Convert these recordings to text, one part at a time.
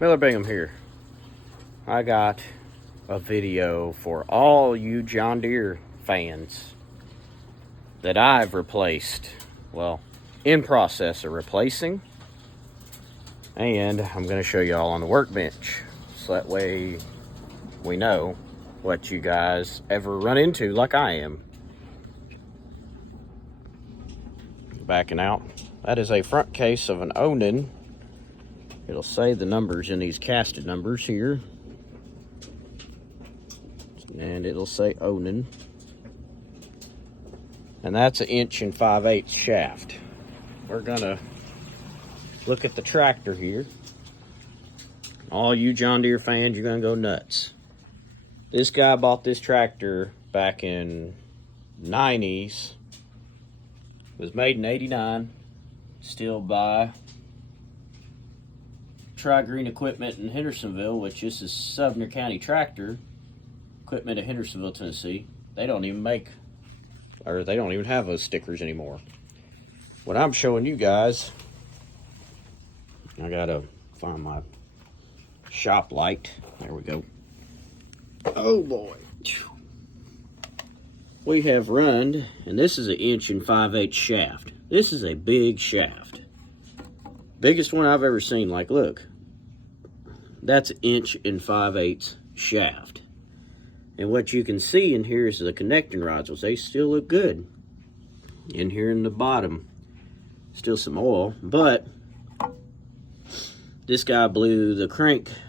Miller Bingham here. I got a video for all you John Deere fans that I've replaced. Well, in process of replacing. And I'm going to show you all on the workbench. So that way we know what you guys ever run into like I am. Backing out. That is a front case of an Onan. It'll say the numbers in these casted numbers here. And it'll say Onan. And that's an 1 5/8" shaft. We're gonna look at the tractor here. All you John Deere fans, you're gonna go nuts. This guy bought this tractor back in 90s. It was made in 89. Still by Tri-Green Equipment in Hendersonville, which this is Sumner County Tractor Equipment in Hendersonville, Tennessee. They don't even make, or they don't even have those stickers anymore. What I'm showing you guys, I gotta find my shop light. There we go. Oh boy. We have run, and this is an 1 5/8" shaft. This is a big shaft. Biggest one I've ever seen. Like, look. That's an 1 5/8" shaft. And what you can see in here is the connecting rods. Well, they still look good. In here in the bottom, still some oil. But this guy blew the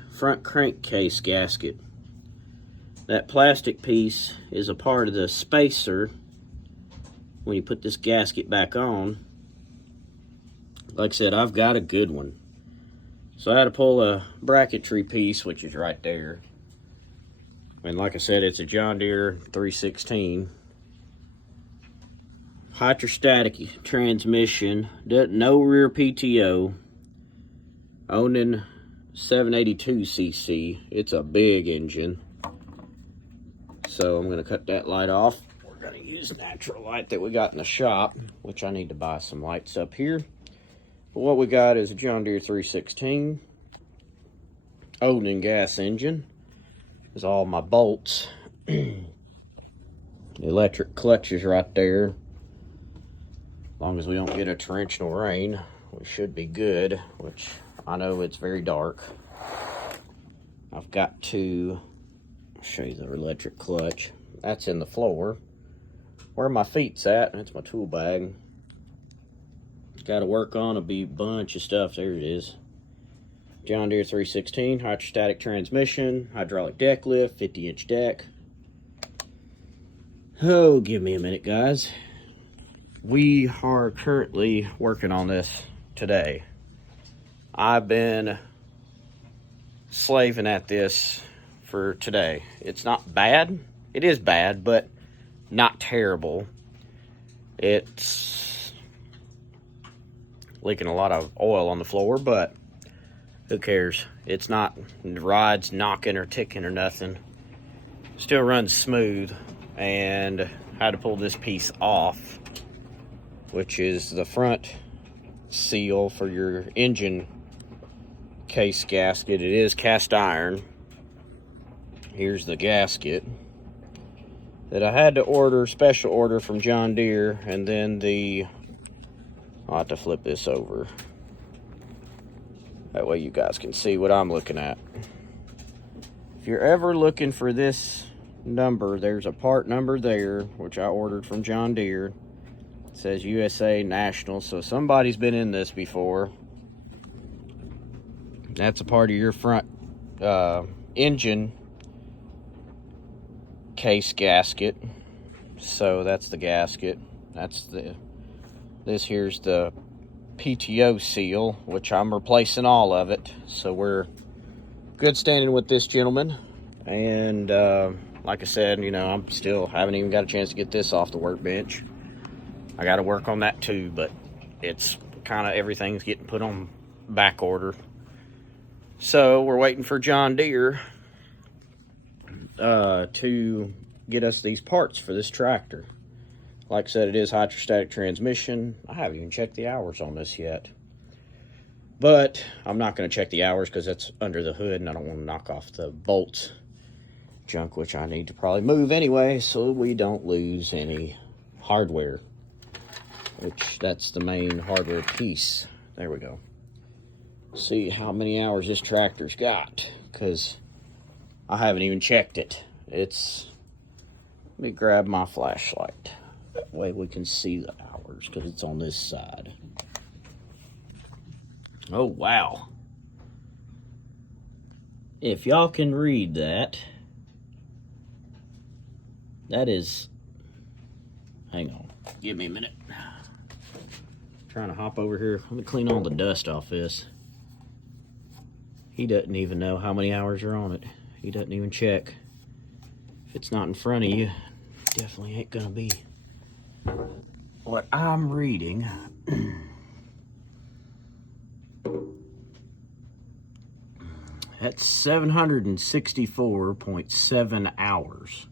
front crankcase gasket. That plastic piece is a part of the spacer when you put this gasket back on. Like I said, I've got a good one. So I had to pull a bracketry piece, which is right there. And like I said, it's a John Deere 316. Hydrostatic transmission, no rear PTO. Onan 782cc. It's a big engine. So I'm going to cut that light off. We're going to use natural light that we got in the shop, which I need to buy some lights up here. But what we got is a John Deere 316. Onan gas engine. There's all my bolts. The electric clutch is right there. As long as we don't get a torrential rain, we should be good, which I know it's very dark. I've got to show you the electric clutch. That's in the floor. Where my feet's at, that's my tool bag. Got to work on a bunch of stuff. There it is. John Deere 316, hydrostatic transmission, hydraulic deck lift, 50-inch deck. Oh, give me a minute, guys. We are currently working on this today. I've been slaving at this for today. It's not bad. It is bad, but not terrible. It's leaking a lot of oil on the floor, but who cares? It's not, the rod's knocking or ticking or nothing. Still runs smooth. And had to pull this piece off, which is the front seal for your engine case gasket. It is cast iron. Here's the gasket that I had to order, special order from John Deere. And then I'll have to flip this over. That way you guys can see what I'm looking at. If you're ever looking for this number, there's a part number there, which I ordered from John Deere. It says USA National, so somebody's been in this before. That's a part of your front engine case gasket. So that's the gasket. This here's the PTO seal, which I'm replacing all of it. So we're good standing with this gentleman. And like I said, you know, I'm still haven't even got a chance to get this off the workbench. I got to work on that too, but it's kind of everything's getting put on back order. So we're waiting for John Deere to get us these parts for this tractor. Like I said, it is hydrostatic transmission. I haven't even checked the hours on this yet. But I'm not going to check the hours because that's under the hood and I don't want to knock off the bolts junk, which I need to probably move anyway so we don't lose any hardware, which that's the main hardware piece. There we go. See how many hours this tractor's got, because I haven't even checked it. Let me grab my flashlight. That way we can see the hours, because it's on this side. Oh, wow. If y'all can read that, that is, hang on, give me a minute. Trying to hop over here. Let me clean all the dust off this. He doesn't even know how many hours are on it. He doesn't even check. If it's not in front of you, definitely ain't gonna be what I'm reading. That's 764.7 hours.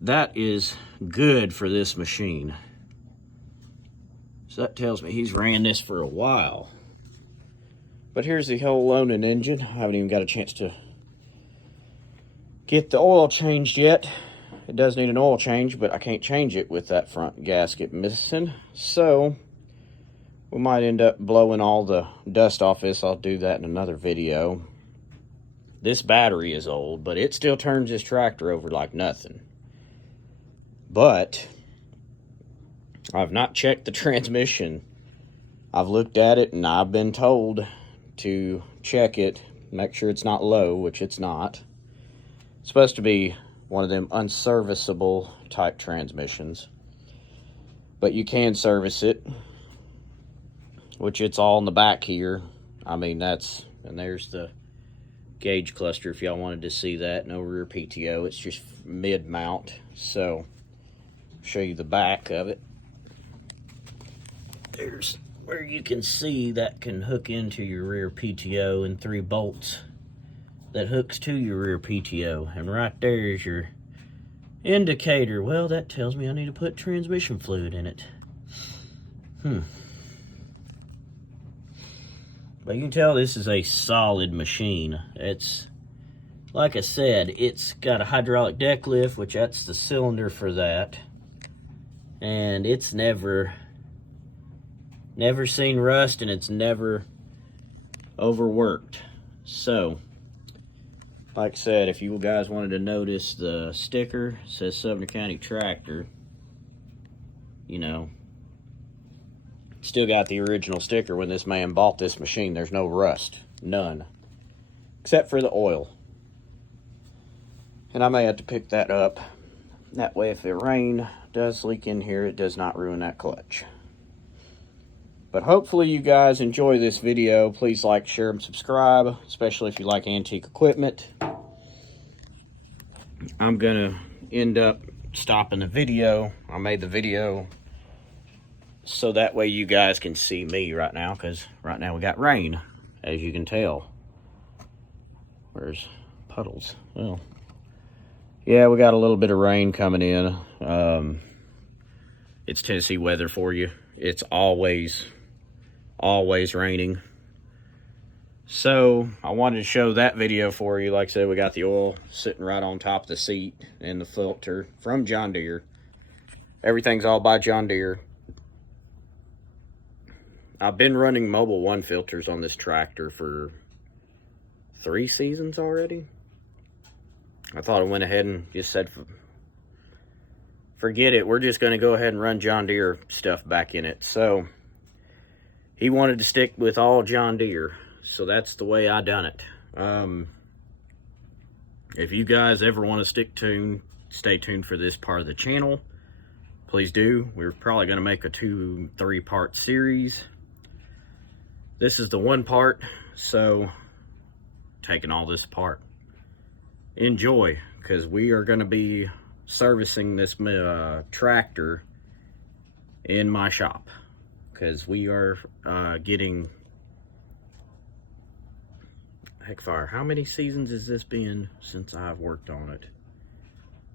That is good for this machine. So that tells me he's ran this for a while. But here's the whole loaning engine. I haven't even got a chance to get the oil changed yet. It does need an oil change, but I can't change it with that front gasket missing. So we might end up blowing all the dust off this. I'll do that in another video. This battery is old, but it still turns this tractor over like nothing. But I've not checked the transmission. I've looked at it and I've been told to check it, make sure it's not low, which it's not. It's supposed to be one of them unserviceable type transmissions, but you can service it, which it's all in the back here. I mean, and there's the gauge cluster if y'all wanted to see that. No rear PTO, it's just mid mount. So I'll show you the back of it. There's where you can see that can hook into your rear PTO, and 3 bolts that hooks to your rear PTO. And right there is your indicator. Well, that tells me I need to put transmission fluid in it. But you can tell this is a solid machine. It's, like I said, it's got a hydraulic deck lift, which that's the cylinder for that. And it's never seen rust, and it's never overworked. So, like I said, if you guys wanted to notice the sticker, it says Sumner County Tractor, you know, still got the original sticker when this man bought this machine. There's no rust, none, except for the oil. And I may have to pick that up. That way, if the rain does leak in here, it does not ruin that clutch. But hopefully you guys enjoy this video. Please like, share, and subscribe, especially if you like antique equipment. I'm gonna end up stopping the video. I made the video so that way you guys can see me right now, because right now we got rain, as you can tell. Where's puddles? Well, yeah, we got a little bit of rain coming in. It's Tennessee weather for you. It's always raining. So I wanted to show that video for you. Like I said, we got the oil sitting right on top of the seat and the filter from John Deere. Everything's all by John Deere. I've been running Mobil 1 filters on this tractor for 3 seasons already. I thought I went ahead and just said, forget it, we're just going to go ahead and run John Deere stuff back in it. So he wanted to stick with all John Deere, so that's the way I done it. If you guys ever want to stay tuned for this part of the channel, please do. We're probably going to make a 2-3 part series. This is the 1 part, so taking all this apart. Enjoy, because we are going to be servicing this tractor in my shop, because we are getting, heck fire, how many seasons has this been since I've worked on it?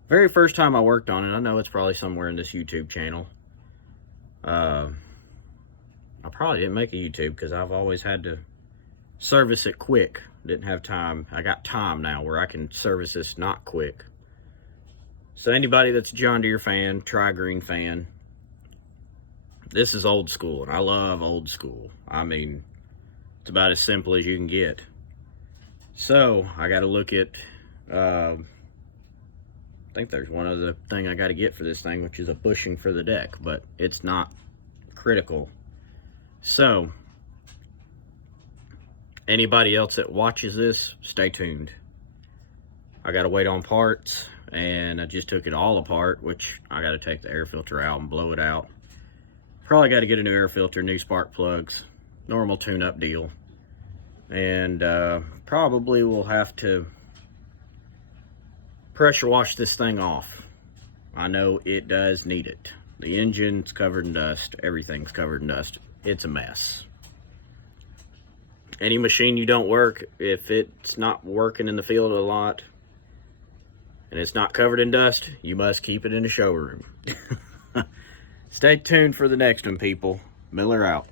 Very first time I worked on it. I know it's probably somewhere in this YouTube channel. I probably didn't make a YouTube because I've always had to service it quick. Didn't have time. I got time now where I can service this not quick. So anybody that's a John Deere fan, Tri-Green fan, this is old school, and I love old school. I mean, it's about as simple as you can get. So I got to look at, I think there's one other thing I got to get for this thing, which is a bushing for the deck, but it's not critical. So anybody else that watches this, stay tuned. I got to wait on parts, and I just took it all apart, which I got to take the air filter out and blow it out. Probably got to get a new air filter, new spark plugs, normal tune-up deal. And probably will have to pressure wash this thing off. I know it does need it. The engine's covered in dust, everything's covered in dust. It's a mess. Any machine you don't work, if it's not working in the field a lot and it's not covered in dust, you must keep it in the showroom. Stay tuned for the next one, people. Miller out.